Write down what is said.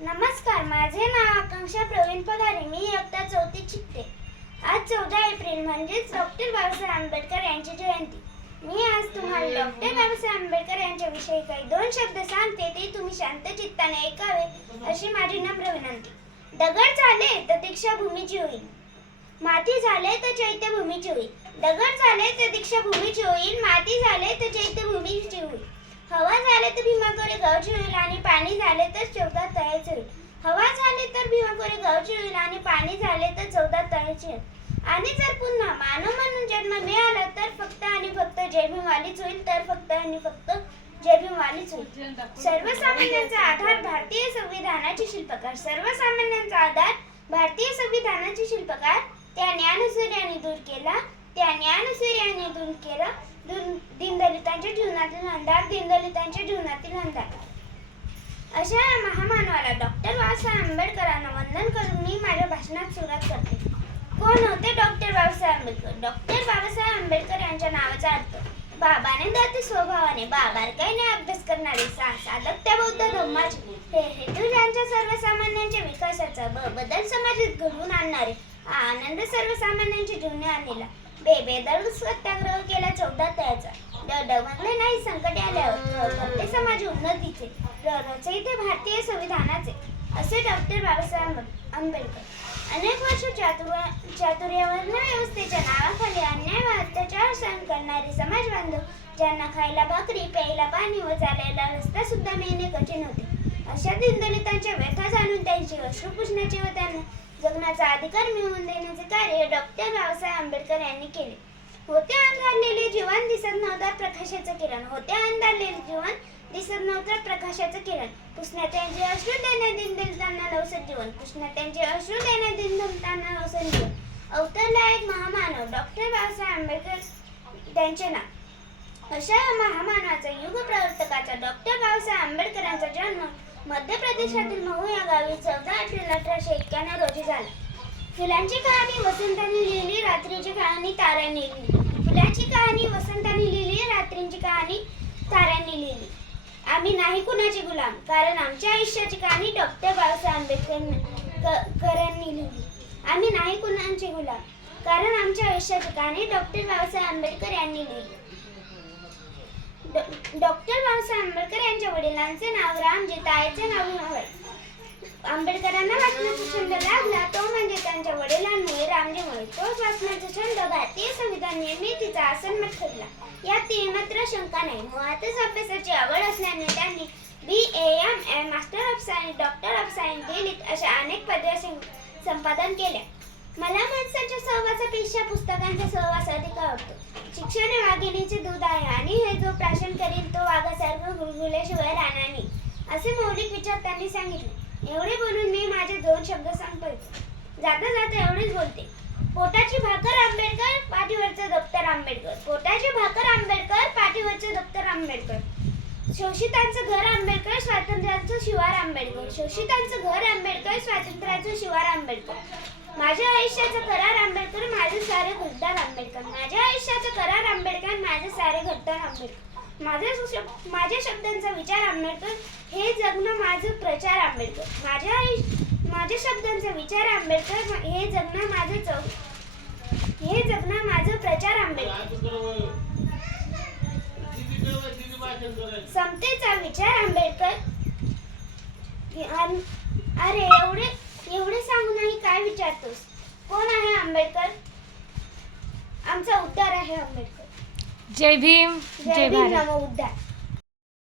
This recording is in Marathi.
नमस्कार माझे नाव आकांक्षा प्रवीण पगारे मी इयत्ता चौथीत शिकते. आज चौदा एप्रिल म्हणजेच डॉक्टर बाबासाहेब आंबेडकर यांची जयंती. मी आज तुम्हाला डॉक्टर बाबासाहेब आंबेडकर यांच्याविषयी काही दोन शब्द सांगते ते तुम्ही शांत चित्ताने ऐकावे अशी माझी नम्र विनंती. दगड झाले तर दीक्षाभूमीची होईल. माती झाले तर चैत्यभूमीची होईल. दगड झाले तर दीक्षाभूमीची होईल. माती झाले तर चैत्यभूमीची होईल. हवा झाले तर भीमाकोरे गावची होईल आणि पाणी झाले तर चौदा तयाचे होईल. हवा झाले तर भीमाकोरे गावची होईल आणि पाणी झाले तर चौदा तयाचे होईल. आणि जर पुन्हा मानव म्हणून जन्म मिळाला तर फक्त आणि फक्त जय होईल तर फक्त आणि फक्त जय भीमवालीच होईल. सर्वसामान्यांचा आधार भारतीय संविधानाचे शिल्पकार. सर्वसामान्यांचा आधार भारतीय संविधानाचे शिल्पकार. त्या ज्ञानसूर्याने दूर केला त्या ज्ञानसूर्याने दूर केला दूर- त्यांच्या जीवनातील अंधार दीनदलितांच्या जीवनातील अंधार. अशा या महामानवाला डॉक्टर बाबासाहेब आंबेडकरांना वंदन करून मी माझ्या भाषणात सुरुवात करते. कोण होते डॉक्टर बाबासाहेब आंबेडकर? डॉक्टर बाबासाहेब आंबेडकर यांच्या नावाचा अर्थ बाबाने दाते स्वभावाने बाबारकाईने अभ्यास करणारे सा साधक त्या बौद्ध धर्माचे हे हेतू ज्यांच्या सर्वसामान्यांच्या विकासाचा ब बदल समाजात घडवून आणणारे. आनंद सर्वसामान्यांच्या जीवने आणलेला. बेबेदल सत्याग्रह केला चौदा त्याचा. डगमगले नाही संकटे आल्यावर. करते समाज उन्नतीचे रचयिते भारतीय संविधानाचे असे डॉक्टर बाबासाहेब आंबेडकर. अनेक वर्ष चातुर चातुर्यवर्ण व्यवस्थेच्या नावाखाली अन्याय व अत्याचार सहन करणारे समाज बांधव ज्यांना खायला भाकरी प्यायला पाणी व चालायला रस्ता सुद्धा मिळणे कठीण होते. अशा दीनदलितांच्या व्यथा जाणून त्यांची अश्रू पुसण्याचे व त्यांना जगण्याचा अधिकार मिळवून देण्याचे कार्य डॉक्टर बाबासाहेब आंबेडकर यांनी केले. होते अंधारलेले जीवन दिसत नव्हतं प्रकाशाचं किरण. होते अंधारलेले जीवन दिसत नव्हतं प्रकाशाचं किरण. पुसण्याचे अश्रू देण्या दिलताना लवसत जीवन. पुसण्याचे अश्रू देण्या दिलताना लवसत जीवन. अवतरला एक महामानव डॉक्टर बाबासाहेब आंबेडकर त्यांचे नाव. अशा महामानवाचा युग प्रवर्तकाचा डॉक्टर बाबासाहेब आंबेडकरांचा जन्म मध्य प्रदेशातील महू या गावी चौदा एप्रिल अठराशे एक्क्याण्णव रोजी झाला. फुलांची कहाणी वसंतांनी लिहिली रात्रीची कहाणी ताऱ्यांनी लिहिली. कहाणी वसंताने लिहिली रात्रींची कहाणी ताऱ्यांनी लिहिली. आम्ही नाही कुणाचे गुलाम कारण आमच्या आयुष्याची कहाणी डॉक्टर बाबासाहेब आंबेडकरांनी लिहिली. आम्ही नाही कुणाचे गुलाम कारण आमच्या आयुष्याची कहाणी डॉक्टर बाबासाहेब आंबेडकर यांनी लिहिली. डॉक्टर बाबासाहेब आंबेडकर यांच्या वडिलांचे नाव रामजी ताईचे नाव भीमाबाई आंबेडकरांना वाचण्याचा छंद लागला तो म्हणजे त्यांच्या वडिलांमुळे रामजीमुळे तोच वाचण्याचा छंद भारतीय संविधान निर्मितीचा आसन्मत ठरला. यात तीनत्र शंका नाही. मुळातच अभ्यासाची आवड असल्याने त्यांनी B A M M master of science doctor of science दिलीत अशा अनेक पदव्या संपादन केल्या. मला माणसाच्या सहवासापेक्षा पुस्तकांचा सहवास अधिक आवडतो. शिक्षण हे वाघिणीचे दूध आहे आणि हे जो प्राशन करील तो वाघासारखं गुलगुल्याशिवाय राहणार नाही असे मौलिक विचार त्यांनी सांगितले. एवढे बोलून मी माझे दोन शब्द सांगतो जाता जाता एवढेच बोलते. पोटाची भाकर आंबेडकर पाठीवरचं दप्तर आंबेडकर. पोटाची भाकर आंबेडकर पाठीवरचं दप्तर आंबेडकर. शोषितांचं घर आंबेडकर स्वातंत्र्याचं शिवार आंबेडकर. शोषितांचं घर आंबेडकर स्वातंत्र्याचं शिवार आंबेडकर. माझ्या आयुष्याचा करार आंबेडकर माझे सारे घरदार आंबेडकर. माझ्या आयुष्याचा करार आंबेडकर माझे सारे घरदार आंबेडकर. माझ्या माझ्या शब्दांचा विचार आंबेडकर हे जगणं माझं प्रचार आंबेडकर. माझ्या आयुष्य माझ्या शब्दांचा विचार आंबेडकर हे जगणं माझं चौ हे जगणं माझं प्रचार आंबेडकर. समतेचा विचार आंबेडकर. अरे एवढे एवढे सांगूनही काय विचारतोस? कोण आहे आंबेडकर? आमचा उद्धार आहे आंबेडकर. जय भीम जय भीम उद्धार.